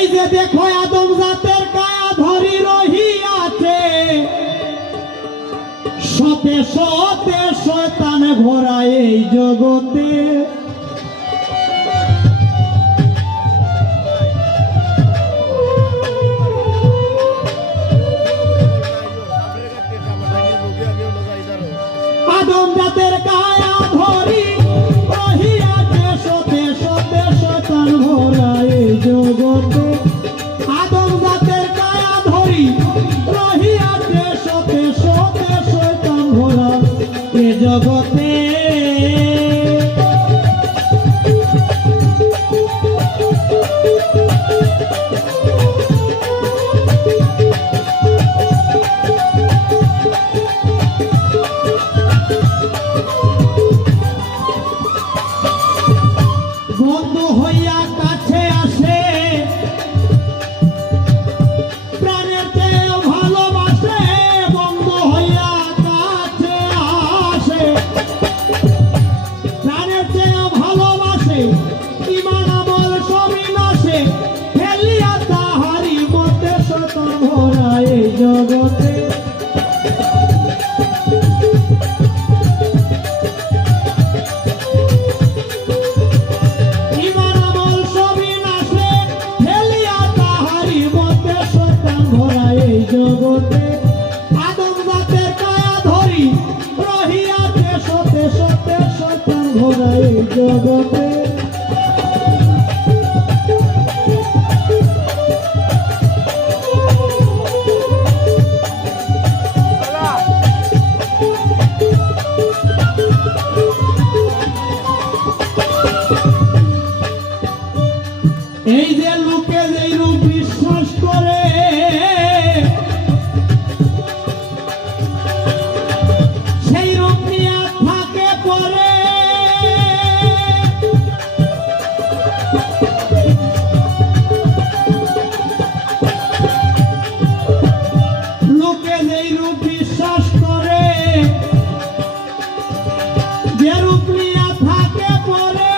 এই যে দেখো আদম জাতের কায়া ধরি রহিয়াছে, শতে শতে শয়তান ভরা এই জগতে। আদম জাতের কায়া ধরি রহিয়াছে, শতে শতে শয়তান ভরা এই জগতে। আদম জাতের কায়া ধরি রহিয়াছে, শতে শতে শয়তান ভরা এই জগতে। বন্ধু হইয়া কাছে আসে, প্রাণের চেয়ে ভালোবাসে। বন্ধু হইয়া কাছে আসে, প্রাণের চেয়ে ভালোবাসে। ঈমান আমল সবই নাশে, ফেলিয়া তাহারি মধ্যে শয়তান ভরা এই জগতে। জগতে আদম জাতের কায়া ধরি রহিয়াছে, শতে শতে শয়তান ভরা এই জগতে। এই যে লোকে যেই রূপ বিশ্বাস করে, সেই রূপ নিয়ে থাকে পরে। লোকে যেই রূপ বিশ্বাস করে, যে রূপ নিয়ে থাকে পরে।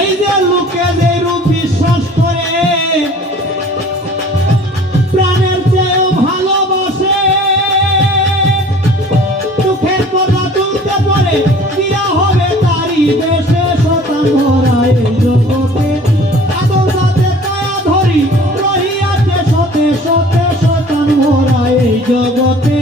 এই যে লোকে যে রূপ বিশ্বাস করে, প্রাণের চেয়েও ভালোবাসে। চোখের পর্দা তুলতে পারে, বিয়া হবে তারই দেশে। শয়তান ভরা এই জগতে আদম জাতের কায়া ধরি রহিয়াছে, শতে শতে শয়তান ভরা এই জগতে।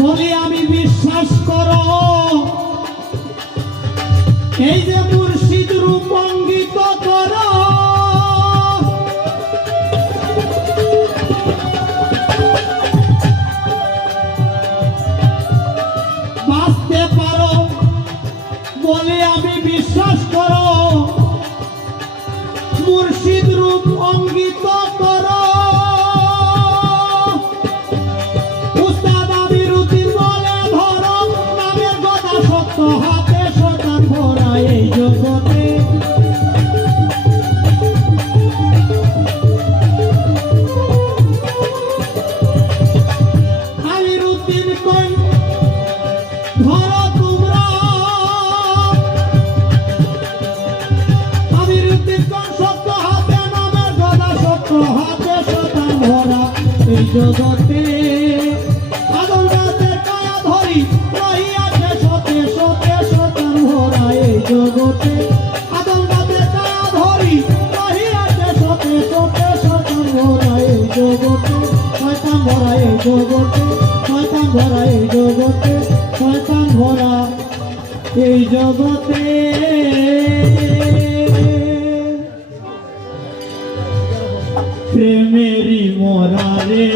বলি আমি বিশ্বাস করো, এই যে মুর্শিদ রূপাঙ্গিত করো। বাঁচতে পারো বলে আমি বিশ্বাস করো, মুর্শিদ রূপ অঙ্গিত করো। হাতে শয়তান ভরা এই জগতে। আমিরউদ্দিন কই ধরো তোমরা, আমিরউদ্দিন কোন সত্য হাতে নামের গদা, সত্য হাতে শয়তান ভরা এই জগতে। আদম জাতের কায়া ধরি রহিয়াছে, শতে শতে শয়তান ভরা এই জগতে। আদম জাতের কায়া ধরি রহিয়াছে, শতে শতে শয়তান ভরা এই জগতে। শয়তান ভরা এই জগতে, শয়তান ভরা এই জগতে, শয়তান ভরা এই জগতে। প্রেমেরই মোরা রে।